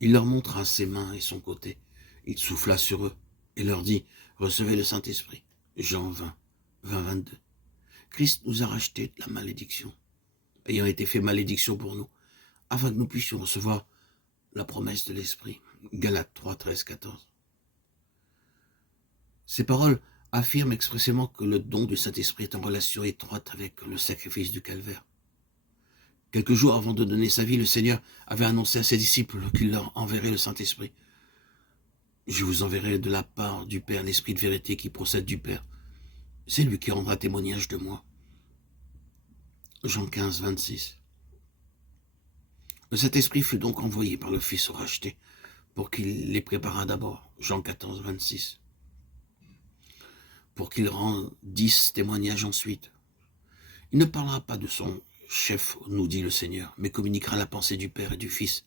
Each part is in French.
Il leur montra ses mains et son côté. Il souffla sur eux et leur dit, « Recevez le Saint-Esprit. » Jean 20, 22. Christ nous a rachetés de la malédiction, ayant été fait malédiction pour nous, afin que nous puissions recevoir la promesse de l'Esprit. Galates 3, 13, 14. Ces paroles affirment expressément que le don du Saint-Esprit est en relation étroite avec le sacrifice du calvaire. Quelques jours avant de donner sa vie, le Seigneur avait annoncé à ses disciples qu'il leur enverrait le Saint-Esprit. « Je vous enverrai de la part du Père l'Esprit de vérité qui procède du Père. C'est lui qui rendra témoignage de moi. » Jean 15, 26. Le Saint-Esprit fut donc envoyé par le Fils racheté pour qu'il les préparât d'abord. Jean 14, 26. Pour qu'il rendisse témoignage ensuite. Il ne parlera pas de son chef, nous dit le Seigneur, mais communiquera la pensée du Père et du Fils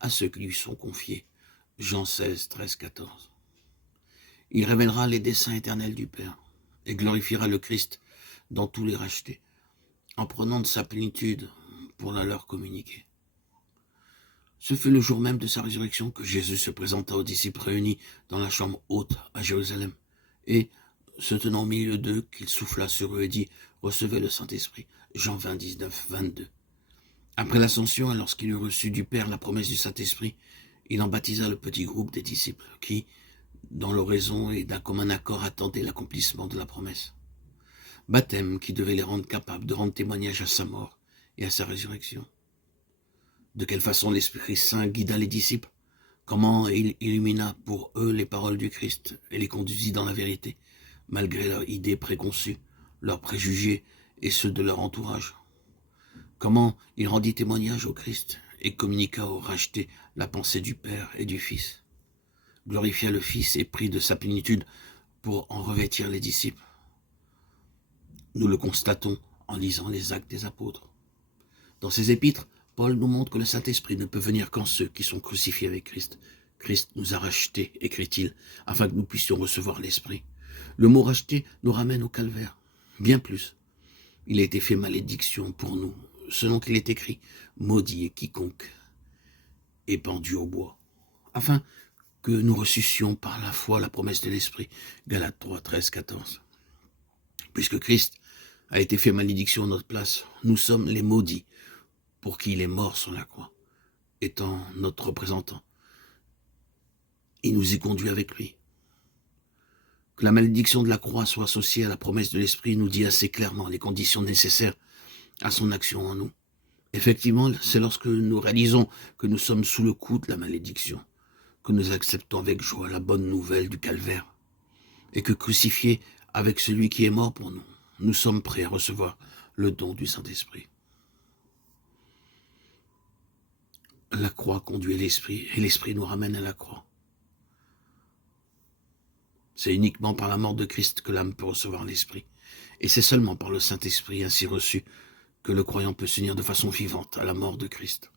à ceux qui lui sont confiés. Jean 16, 13, 14. Il révélera les desseins éternels du Père et glorifiera le Christ dans tous les rachetés, en prenant de sa plénitude pour la leur communiquer. Ce fut le jour même de sa résurrection que Jésus se présenta aux disciples réunis dans la chambre haute à Jérusalem, et, se tenant au milieu d'eux, qu'il souffla sur eux et dit « Recevez le Saint-Esprit » Jean 20, 19, 22. Après l'ascension, et lorsqu'il eut reçu du Père la promesse du Saint-Esprit, il en baptisa le petit groupe des disciples qui, dans l'oraison et d'un commun accord, attendaient l'accomplissement de la promesse. Baptême qui devait les rendre capables de rendre témoignage à sa mort et à sa résurrection. De quelle façon l'Esprit Saint guida les disciples? Comment il illumina pour eux les paroles du Christ et les conduisit dans la vérité, malgré leurs idées préconçues, leurs préjugés et ceux de leur entourage? Comment il rendit témoignage au Christ et communiqua aux rachetés la pensée du Père et du Fils? Glorifia le Fils et prit de sa plénitude pour en revêtir les disciples. Nous le constatons en lisant les Actes des Apôtres. Dans ses épîtres, Paul nous montre que le Saint-Esprit ne peut venir qu'en ceux qui sont crucifiés avec Christ. Christ nous a rachetés, écrit-il, afin que nous puissions recevoir l'Esprit. Le mot racheter nous ramène au calvaire. Bien plus, il a été fait malédiction pour nous, selon qu'il est écrit, maudit est quiconque est pendu au bois, afin que nous ressuscions par la foi la promesse de l'Esprit. Galates 3, 13, 14. Puisque Christ a été fait malédiction en notre place, nous sommes les maudits, pour qui il est mort sur la croix, étant notre représentant. Il nous y conduit avec lui. Que la malédiction de la croix soit associée à la promesse de l'Esprit nous dit assez clairement les conditions nécessaires à son action en nous. Effectivement, c'est lorsque nous réalisons que nous sommes sous le coup de la malédiction, que nous acceptons avec joie la bonne nouvelle du calvaire, et que crucifiés avec celui qui est mort pour nous, nous sommes prêts à recevoir le don du Saint-Esprit. La croix conduit l'Esprit, et l'Esprit nous ramène à la croix. C'est uniquement par la mort de Christ que l'âme peut recevoir l'Esprit, et c'est seulement par le Saint-Esprit ainsi reçu que le croyant peut s'unir de façon vivante à la mort de Christ.